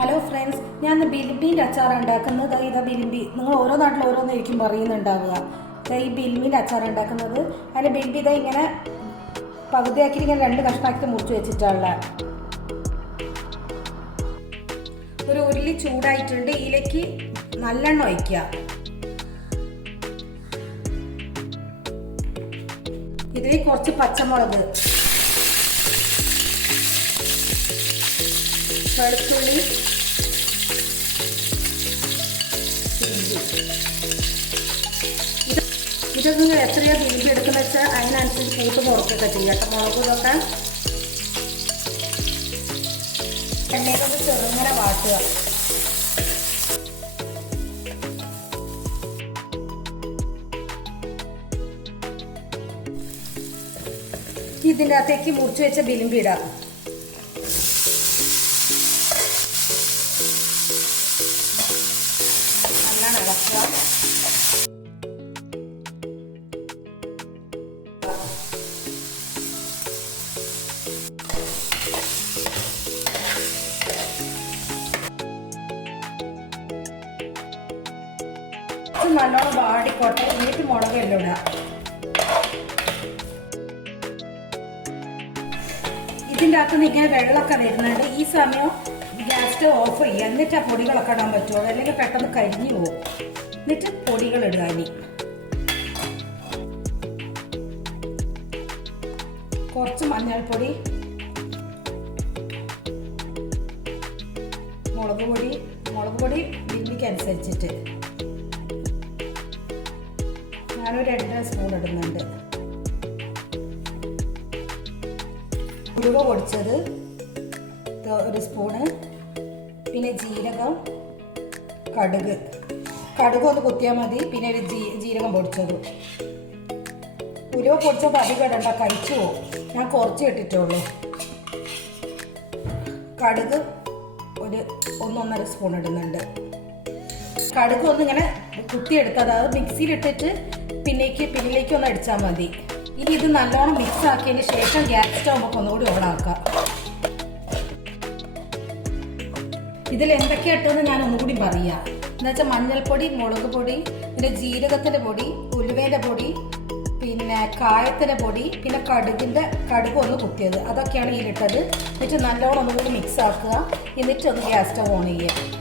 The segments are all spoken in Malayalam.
ഹലോ ഫ്രണ്ട്സ്, ഞാൻ ബിലിമ്പീൻ്റെ അച്ചാർ ഉണ്ടാക്കുന്നത്. ഇതാ ബിലിമ്പി. നിങ്ങൾ ഓരോ നാട്ടിൽ ഓരോന്നായിരിക്കും പറയുന്നുണ്ടാവുക. ഈ ബിലിമ്പീൻ്റെ അച്ചാർ ഉണ്ടാക്കുന്നത്. അതിന് ബിലിമ്പി ഇതാ ഇങ്ങനെ പകുതിയാക്കി ഇങ്ങനെ 2 കഷ്ണാക്കി മുറിച്ച് വെച്ചിട്ടുള്ള ഒരു ഉരുളി ചൂടായിട്ടുണ്ട്. ഇതിലേക്ക് നല്ലെണ്ണ ഒഴിക്കുക. ഇതിലേക്ക് കുറച്ച് പച്ചമുളക്, വെളുത്തുള്ളി, ഇതൊക്കെ എത്രയോ ബിലിമ്പി എടുക്കുന്ന വെച്ചാൽ അതിനനുസരിച്ച് കൂട്ട് കുറയ്ക്കൊക്കെ ചെയ്യാം. മുളക് ഇതൊക്കെ എണ്ണയൊക്കെ ചെറുങ്ങനെ വാട്ടുക. ഇതിൻ്റെ അകത്തേക്ക് മുറിച്ച് വെച്ച ബിലിമ്പി ഇടാം. നല്ലോണം ഇളക്കുക. നല്ലോണം വാടിക്കോട്ടെ. എന്നിട്ട് മുളകെല്ലാം ഇടുക. ഇതിൻ്റെ അകത്തുനിന്ന് ഇങ്ങനെ വെള്ളമൊക്കെ വരുന്നുണ്ട്. ഈ സമയം ഗ്യാസ് സ്റ്റവ് ഓഫ് ചെയ്യുക. എന്നിട്ട് ആ പൊടികളൊക്കെ ഇടാൻ പറ്റുമോ, അല്ലെങ്കിൽ പെട്ടെന്ന് കരിഞ്ഞു പോകും. എന്നിട്ട് പൊടികൾ ഇടുക. ഇനി കുറച്ച് മഞ്ഞൾപ്പൊടി, മുളക് പൊടി ബില്ലിക്ക് അനുസരിച്ചിട്ട് ഞാനൊരു 2 സ്പൂൺ ഇടുന്നുണ്ട്. ഉലുവ പൊടിച്ചത് 1 സ്പൂണ്, പിന്നെ ജീരകം, കടുക് ഒന്ന് കുത്തിയാൽ മതി. പിന്നെ ഒരു ജീരകം പൊടിച്ചത്. ഉലുവ പൊടിച്ചപ്പോൾ അധികം ഇടണ്ട, കഴിച്ചു പോകും. ഞാൻ കുറച്ച് ഇട്ടിട്ടുള്ളൂ. കടുക് ഒരു 1-1.5 സ്പൂൺ ഇടുന്നുണ്ട്. കടുക് ഒന്നിങ്ങനെ കുത്തിയെടുത്തത് അത് മിക്സിയിലിട്ടിട്ട് പിന്നിലേക്ക് ഒന്ന് അടിച്ചാൽ മതി. ഇനി ഇത് നല്ലോണം മിക്സ് ആക്കിയതിന് ശേഷം ഗ്യാസ് സ്റ്റവ് ഒന്നുകൂടി ഓണാക്കാം. ഇതിൽ എന്തൊക്കെയാ ഇട്ടതെന്ന് ഞാൻ ഒന്നുകൂടി പറയാം. എന്താ വെച്ചാൽ മഞ്ഞൾപ്പൊടി, മുളക് പൊടി, പിന്നെ ജീരകത്തിൻ്റെ പൊടി, ഉലുവേൻ്റെ പൊടി, പിന്നെ കായത്തിൻ്റെ പൊടി, പിന്നെ കടുക് ഒന്ന് കുത്തിയത്, അതൊക്കെയാണ് ഇതിലിട്ടത്. എന്നിട്ട് നല്ലോണം ഒന്നുകൂടി മിക്സ് ആക്കുക. എന്നിട്ട് ഒന്ന് ഗ്യാസ് സ്റ്റവ് ഓൺ ചെയ്യുക.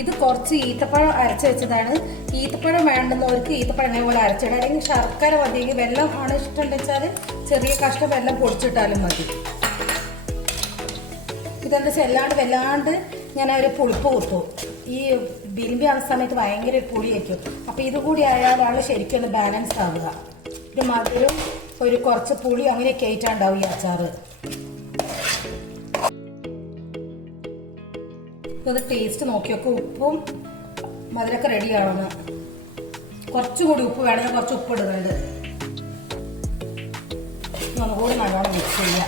ഇത് കുറച്ച് ഈത്തപ്പഴം അരച്ച് വെച്ചതാണ്. ഈത്തപ്പഴം വേണ്ടുന്നവർക്ക് ഈത്തപ്പഴം പോലെ അരച്ചിടുക. അല്ലെങ്കിൽ ശർക്കര മതി. വെള്ളം ആണ് ഇഷ്ടമുണ്ടെന്ന് വെച്ചാൽ ചെറിയ കഷ്ണം വെള്ളം പൊടിച്ചിട്ടാലും മതി. ഇതെന്താ വെച്ചാൽ വല്ലാണ്ട് ഞാൻ ഒരു പുളിപ്പ് കുത്തും. ഈ ബിലിമ്പി ആവുന്ന സമയത്ത് ഭയങ്കര പുളി വയ്ക്കും. അപ്പോൾ ഇതുകൂടി ആയാലാണ് ശരിക്കും ഒന്ന് ബാലൻസ് ആവുക. ഒരു മധുരം, ഒരു കുറച്ച് പുളി അങ്ങനെയൊക്കെ ആയിട്ടുണ്ടാവും ഈ അച്ചാറ്. ഇത് ടേസ്റ്റ് നോക്കി നോക്കുക. ഉപ്പും മധുരമൊക്കെ റെഡിയാവുന്നു. കുറച്ചും കൂടി ഉപ്പ് വേണമെങ്കിൽ കുറച്ച് ഉപ്പ് ഇടുന്നുണ്ട്. ഒന്നുകൂടി നല്ലോണം മിക്സ് ചെയ്യുക.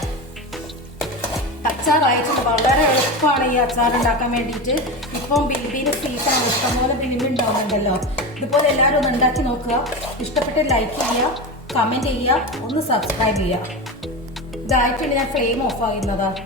അച്ചാറായിട്ട് വളരെ എളുപ്പമാണ് ഈ അച്ചാർ ഉണ്ടാക്കാൻ വേണ്ടിയിട്ട്. ഇപ്പം ബിലിബിൻ്റെ സീസൺ ഇഷ്ടംപോലെ ബിലിബി ഉണ്ടാവുന്നുണ്ടല്ലോ. ഇതുപോലെ എല്ലാവരും ഒന്ന് ഉണ്ടാക്കി നോക്കുക. ഇഷ്ടപ്പെട്ട് ലൈക്ക് ചെയ്യുക, കമൻറ്റ് ചെയ്യുക, ഒന്ന് സബ്സ്ക്രൈബ് ചെയ്യുക. ഇതായിട്ടുണ്ട്. ഞാൻ ഫ്ലെയിം ഓഫ് ആകുന്നതാണ്.